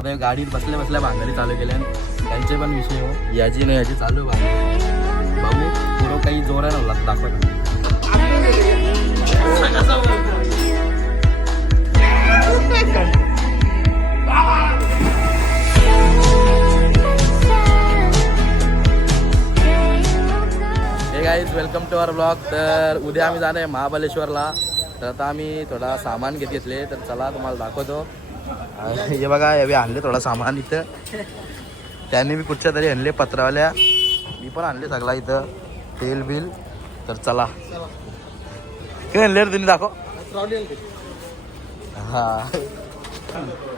आता गाडीत बसल्या बसल्या भांगडी चालू केल्या त्यांचे पण विषय हो याची नाही याची चालू भांगडी बाबू पुरं काही जोर आहे ना दाखवत हे guys welcome to our blog. तर उद्या आम्ही जाणार आहे महाबळेश्वरला. तर आता आम्ही थोडा सामान घेतले तर चला तुम्हाला दाखवतो. हे बघा हे आणले थोडा सामान इथं. त्यांनी मी कुठच्या तरी आणले पत्रावाल्या. मी पण आणले सगळा इथं तेल बिल. तर चला काय आणले रे तुम्ही दाखव. हा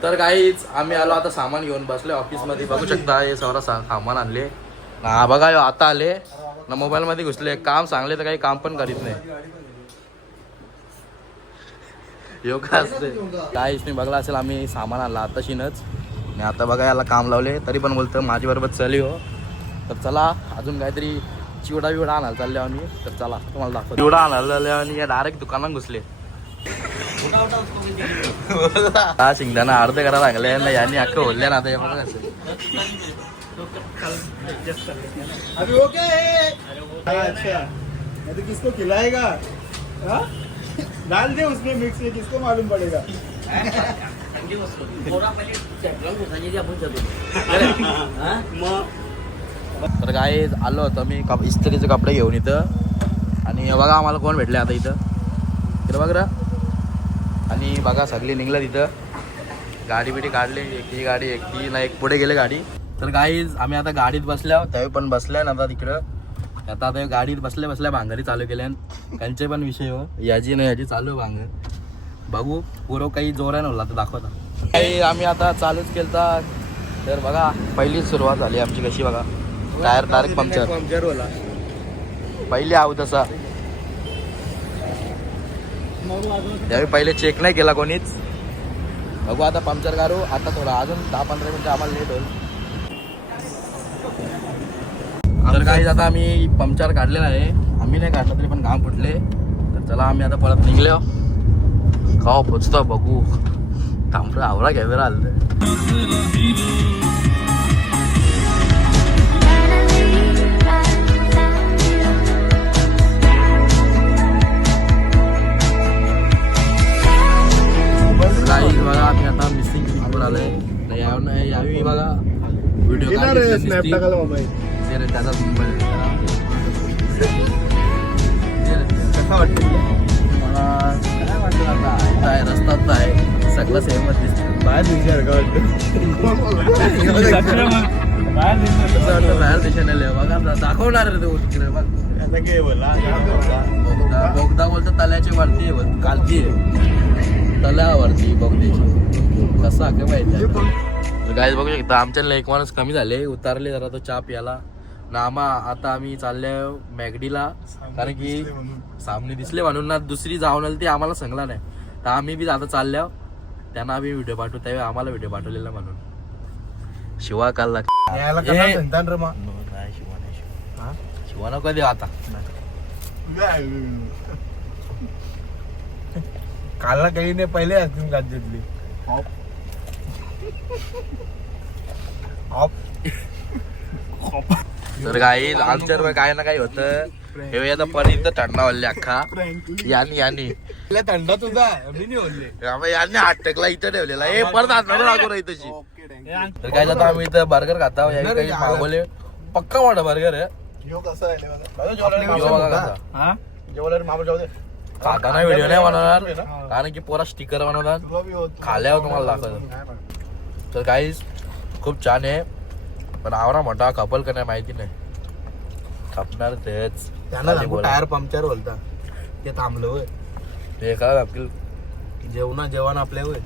तर गाईज आम्ही आलो आता सामान घेऊन बसले ऑफिसमध्ये. बघू शकता हे सगळं सामान आणले ना. बघा आता आले ना मोबाईलमध्ये घुसले. काम सांगले तर काही काम पण करीत नाही. योगा असते काय मी बघला असेल आम्ही सामान आणला आताशीनच. आणि आता बघा याला काम लावले तरी पण बोलतं माझ्याबरोबर चली हो. तर चला अजून काहीतरी चिवडा बिवडा आणायला चालले आम्ही. तर चला तुम्हाला दाखवतो. चिवडा आणायला चालले आणि या डायरेक्ट दुकानात घुसले. हा शिंगदाणा अर्ध करायला लागले ना यांनी अख्खं होल्ल्या ना. आता हे बघा कसं अभी ओके है। अच्छा मैं तो किसको खिलाएगा डाल दे उसमें मिक्स है किसको मालूम पड़ेगा. तर काय आलो होतो मी इस्त्रीचे कपडे घेऊन इथं. आणि बघा आम्हाला कोण भेटले आता इथं. इथं बघ रा. आणि बघा सगळी निघलं तिथं. गाडी बिडी काढली. एकटी गाडी एकटी ना एक पुढे गेले गाडी. तर गाईज आम्ही आता गाडीत बसल्या त्यावेळी पण बसल्या ना. आता तिकडं आता गाडीत बसल्या बसल्या भांगरी चालू केल्या. त्यांचे पण विषय हो याची नाही याची चालू भांगर. बघू पुरं काही जोर आहे ना आता दाखवता. काही आम्ही आता चालूच केलता. तर बघा पहिलीच सुरुवात झाली आमची कशी बघा. टायर डायरेक्ट पंक्चर होला पहिली आहो तसा. त्यावेळी पहिले चेक नाही केला कोणीच. बघू आता पंक्चर काढू. आता थोडा अजून 10-15 मिनिटं आम्हाला लेट होईल. तर काही आता आम्ही पंक्चर काढलेला आहे. आम्ही नाही काढलं तरी पण काम फुटले. तर चला आम्ही आता परत निघलो. का पोचतो बघू. थांबलं आवरा घ्यावे राहिलं. काही बघा आम्ही आता मिसिंग पिकवर आलोय. तर यावेळी बघा व्हिडिओ स्नॅप टाकायला मोबाईल त्याचा कसा वाटतं मला काय वाटतं आता आहे रस्त्यात आहे सगळं सेमच दिसतं. बाहेर दिसणार का वाटतं बाहेर दिशेने बघा दाखवणार रे तो तिकडे बघ. बोगदा बोलतो तल्याची वरती कालची तल्यावरती बोगद्याची कसा काय माहिती. गाईज बघू शकता आमच्या एक माणूस कमी झाले. उतारले जरा तो चहा प्यायला नामा. आता आम्ही चालले मॅगडीला कारण की सामने दिसले म्हणून ना. दुसरी जाऊन आली ती आम्हाला सांगला नाही. तर आम्ही बी आता चालल्या त्यांना आम्ही व्हिडिओ पाठवू त्यावेळी आम्हाला व्हिडिओ पाठवलेला म्हणून शिवा काल शिवा नको देऊ आता. कालला काही नाही पहिले असतील राज्यातली तर काही आमच्या काय ना काही होतं. हे आता पनीर तर थंडा वाढले अख्खा यानी थंडा तुझा मी नाही बोलले यांनी हात टेकला इथं ठेवलेला. हे परत हात लागू राही तशी. तर काय आता आम्ही इथं बर्गर खाता काही मागवले. पक्का मोठा बर्गर आहे. खाता नाही व्हिडिओ नाही बनवणार कारण की पोरा स्टिकर बनवतात. खाल्यावर तुम्हाला दाखवतो. तर काहीच खूप छान आहे. पण आवरा मोठा कपल का नाही माहिती नाही. खपणार तेच त्यांना टायर पंक्चर बोलता. ते थांबलं होय ते काय आपली जेवण आपल्या होय.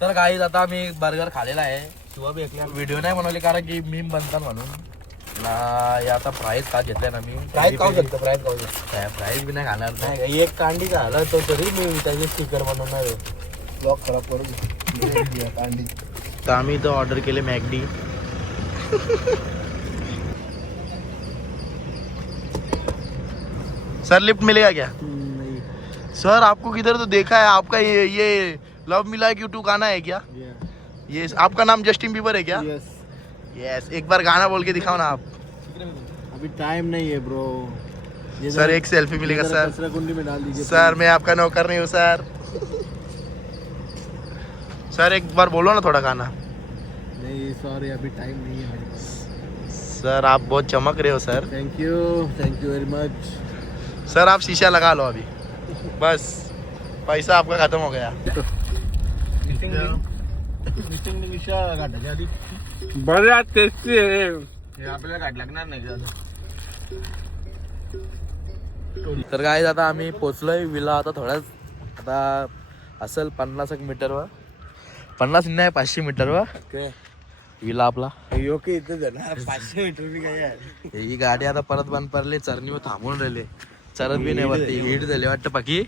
तर काहीच आता आम्ही बर्गर खालेला आहे. शिवा बी ऐकल्या व्हिडिओ नाही बनवले कारण की मीम बनतात म्हणून ना. हे आता प्राईज का घेतलाय ना मी. प्राईज खाऊ शकतो प्राईज खाऊ शकतो. प्राईज बी नाही खाणार नाही. एक कांडी झाला तो तरी मी त्याचे स्टिकर बनवणार आहे. ब्लॉक खराब करून कांडी. तर आम्ही इथं ऑर्डर केले मॅगडी. सर लिफ्ट मिलेगा क्या? सर आपको किधर तो देखा है आपका ये love me like you do गाना है क्या? ये आपका नाम जस्टिन बीबर है क्या? यस यस, एक बार गाना बोल के दिखाओ ना आप. अभी टाइम नहीं है ब्रो. सर एक सेल्फी मिलेगा सर. कचरा कुंडी में डाल दीजिए सर मैं आपका नौकर नहीं हूँ सर. सर एक बार बोलो ना थोड़ा गाना. नहीं सॉरी अभी टाइम नहीं है मेरे पास. सर आप बहुत चमक रहे हो sir. Thank you very much. Sir आप शीशा लगा लो अभी, बस पैसा आपका खत्म हो गया. बऱ्याच टेस्टी आहे. हे आपल्याला गाठ लागणार नाही का? तर काय आता आम्ही पोचलोय विला. आता थोड्याच आता असेल 50 मीटरवर, 50 नाही 500 मीटरवर विला आपला. ओके इथं ना 500 मीटर बी काय आहे. ही गाडी आता परत बंद पडली, चरणीवर थांबून राहिले. चरत बी नाही वरती, हिट झाली वाटतं बाकी.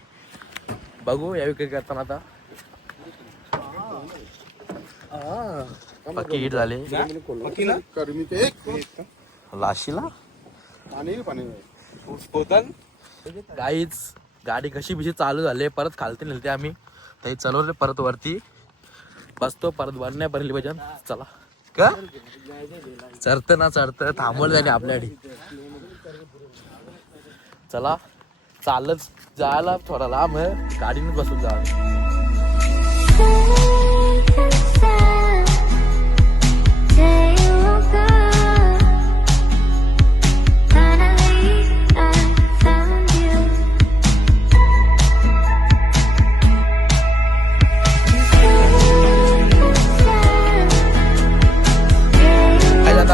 बघू यावेळी काय करताना. आता पक्की हिट झाली लाशीला. काहीच गाडी कशी बिशी चालू झाली, परत खालती नेलते आम्ही. ते चलवले परत वरती, बसतो परत वर नाही भरली पाहिजे. चला का चढत ना चढत थांबवलं त्याने आपल्यासाठी. चला चालच जायला थोडा लांब आहे, गाडीने बसून जा.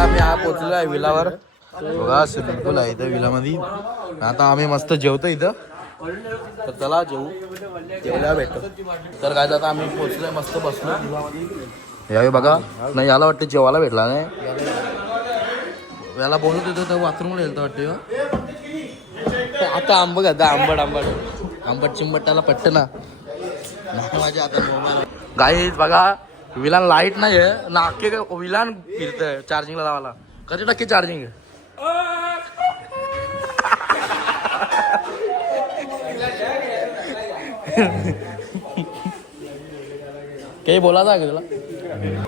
आम्ही पोहोचलो आहे विलावर. बघा स्विमिंग पूल आहे इथं विलामध्ये. आता आम्ही मस्त जेवतो इथं. तर चला जेवू, जेवल्या भेटतो. तर काय आता आम्ही पोहोचलोय, मस्त बसलो यावेळी. बघा नाही याला वाटतं जेवायला भेटला नाही. याला बोलत होतो तर बाथरूमला येईल वाटतं. आता आंबट आता आंबट चिंबट त्याला पट्ट ना माझ्या आता मोबाईल. गाईज बघा विलान लाईट नाही आहे ना, अख्खे विलान फिरतंय चार्जिंगला लावायला. किती टक्के चार्जिंग आहे? काही बोलायचं का तुला?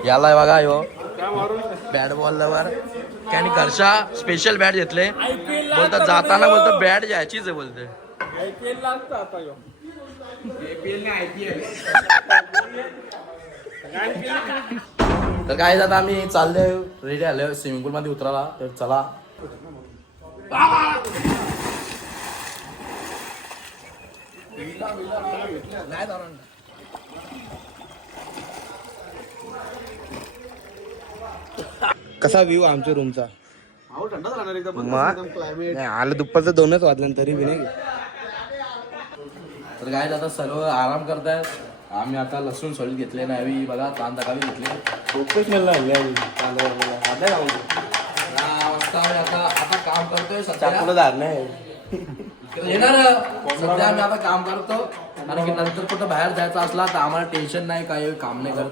याला बघा यो बॅट बॉलवर त्याने घरच्या स्पेशल बॅट घेतले. बोलतात जाताना बोलतात बॅट घ्यायचीच आहे बोलते. तर काय आता आम्ही चाललोय, रेडी आलोय स्विमिंग पूल मध्ये उतरायला. तर चला. कसा व्ह्यू आमच्या रूमचा? आलं दुपारचं 2च वाजलं तरी बी नाही. तर काय आता सर्व आराम करतायत. आम्ही आता लसूण सोलीत घेतले नाही बघा, कांदा कावी घेतले. प्रोफेशनल आम्ही आता काम करतोय सध्या. येणार सध्या आम्ही आता काम करतो, कारण की नंतर कुठं बाहेर जायचं असला तर आम्हाला टेन्शन नाही, काही काम नाही करत.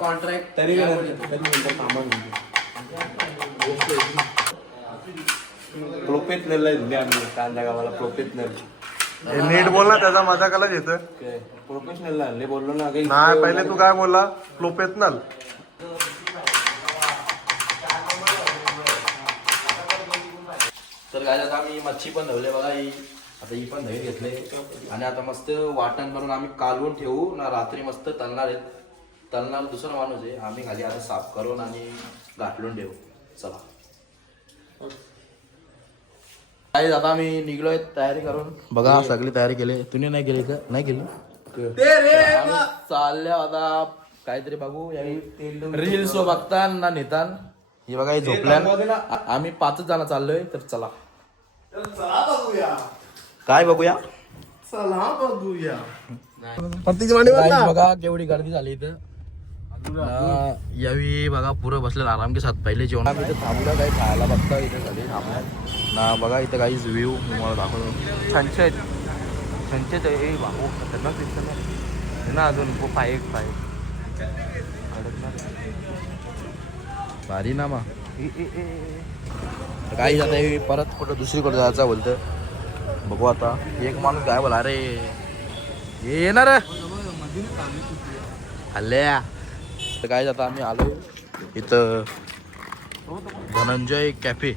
कॉन्ट्रॅक्ट तरी प्रोफेशनल आम्ही कांदा गावाला प्रोफेशनल. नीट बोल ना, त्याचा मजा कला घेतोय. प्रोफेशनल आणले बोललो ना. नाही पहिले तू काय बोलला? प्रोफेशनल. तर काय आता आम्ही मच्छी पण धवले बघा. ही पण दही घेतले आणि आता मस्त वाटण करून आम्ही कालवून ठेवू ना. रात्री मस्त तलणार आहेत. तलणार दुसरा माणूस आहे, आम्ही खाली आता साफ करून आणि गाठलून ठेवू. चला काय आता आम्ही निघलोय तयारी करून. बघा सगळी तयारी केली. तुम्ही नाही केली का? नाही केली. चालल्या आता काहीतरी बघू. रील्स बघता ना नेतान. हे बघा हे झोपल्या. आम्ही 5 जण चाललोय. तर चला काय बघूया. बघा केवढी गर्दी झाली इथं. यावी बघा पुरं बसले आराम के साथ. पहिले जेवण आम्ही इथं थांबलं, काही खायला बघता इथे सगळे थांबल्या ना. बघा इथं काही व्ह्यू मला दाखवतो. छंचेत आहे भाऊ, खतरनाक दिसतं ना. अजून खूप आहे भारी ना मग. काही जाता परत कुठं दुसरीकडे जायचं बोलतं. बघू आता. एक माणूस काय बोला, अरे हे येणार आल्या. तर काय आता आम्ही आलो इथं धनंजय कॅफे.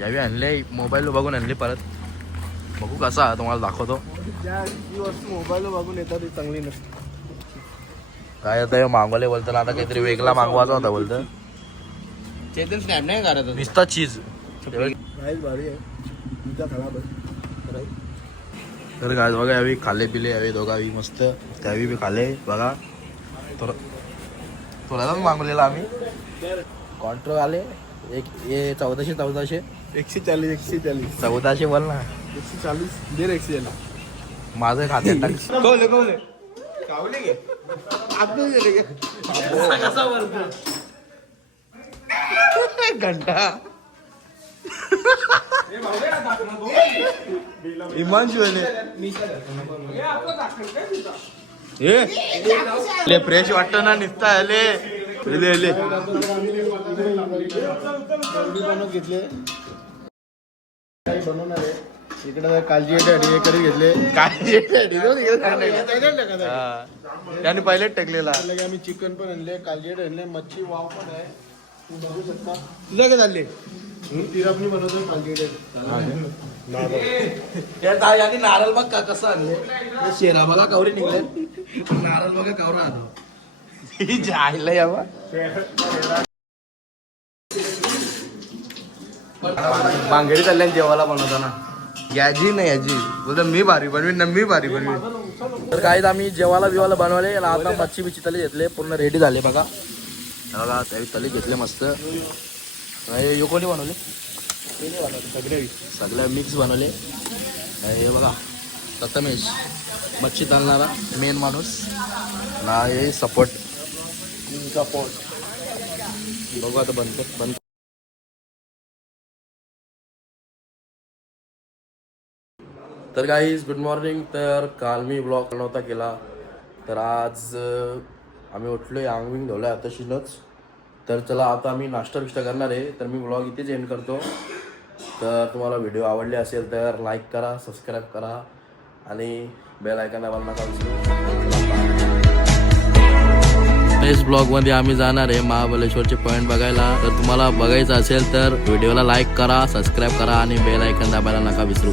यावी आणले मोबाईल बघून आणले परत. बघू कसा तुम्हाला दाखवतो. ज्या जी वस्तू मोबाईल बघून येतात ती चांगली नसते. काय आता मागवले बोलतो ना, आता काहीतरी वेगळा मागवायचा होता बोलतं. चेतन स्नॅप नाही करत नुसता चीज. राईस भारी आहे. तुझा खराब आहे. तर काय बघा यावी खाल्ले पिले यावी दोघावी मस्त. त्यावी बी खाल्ले बघा. थोडा मागवलेला आम्ही. कॉन्ट्रो आले एक हे 1400 140 1400 बोल ना. 140 दे 140. माझं खाते टाक. कवले कावले गे आपण गेले गे कसा बोलतो घंटा हिमांशू ले फ्रेश वाटत ना निघता आले घेतले काही बनवणार आहे इकडे कालजी करी घेतले त्याने पहिलेच टेकलेला. आम्ही चिकन पण आणले कालजी आणले मच्छी वाव पण आहे तुम्ही बघू शकता. तुझं काय चालले तिरापणी बनवतोय कालजी आणि नारळ बघ का कसं आणले. शेरा बघा कवरी निघले. नारळ बघा कवरा आलो जायला यावा. बांगडी चालल्या जेवायला बनवताना याजी नाही याजी बोलतो मी भारी बनवीन मी भारी बनवीन. तर काहीच आम्ही जेवायला बिवाला बनवले. आता मच्छी बिच्छी तले घेतले पूर्ण रेडी झाले बघा. बघा त्यावेळी तले घेतले मस्त. हे कोणी बनवले सगळ्या मिक्स बनवले. हे बघा प्रथमेश मच्छी तळणारा मेन माणूस ना. हे सपोर्ट बघू आता बंद. तर गाईज गुड मॉर्निंग. तर काल मी ब्लॉग नव्हता केला तर आज आम्ही उठलो आहे आंगविंग धवलं आहे आताशीनच. तर चला आता आम्ही नाश्ता बिष्टा करणार आहे. तर मी ब्लॉग इथेच एंड करतो. तर तुम्हाला व्हिडिओ आवडले असेल तर लाईक करा सबस्क्राईब करा आणि बेल आयकॉन दाबायला नका विसरू. नेक्स्ट ब्लॉगमध्ये आम्ही जाणार आहे महाबळेश्वरचे पॉईंट बघायला. तर तुम्हाला बघायचं असेल तर व्हिडिओला लाईक करा सबस्क्राईब करा आणि बेल आयकॉन दाबायला नका विसरू.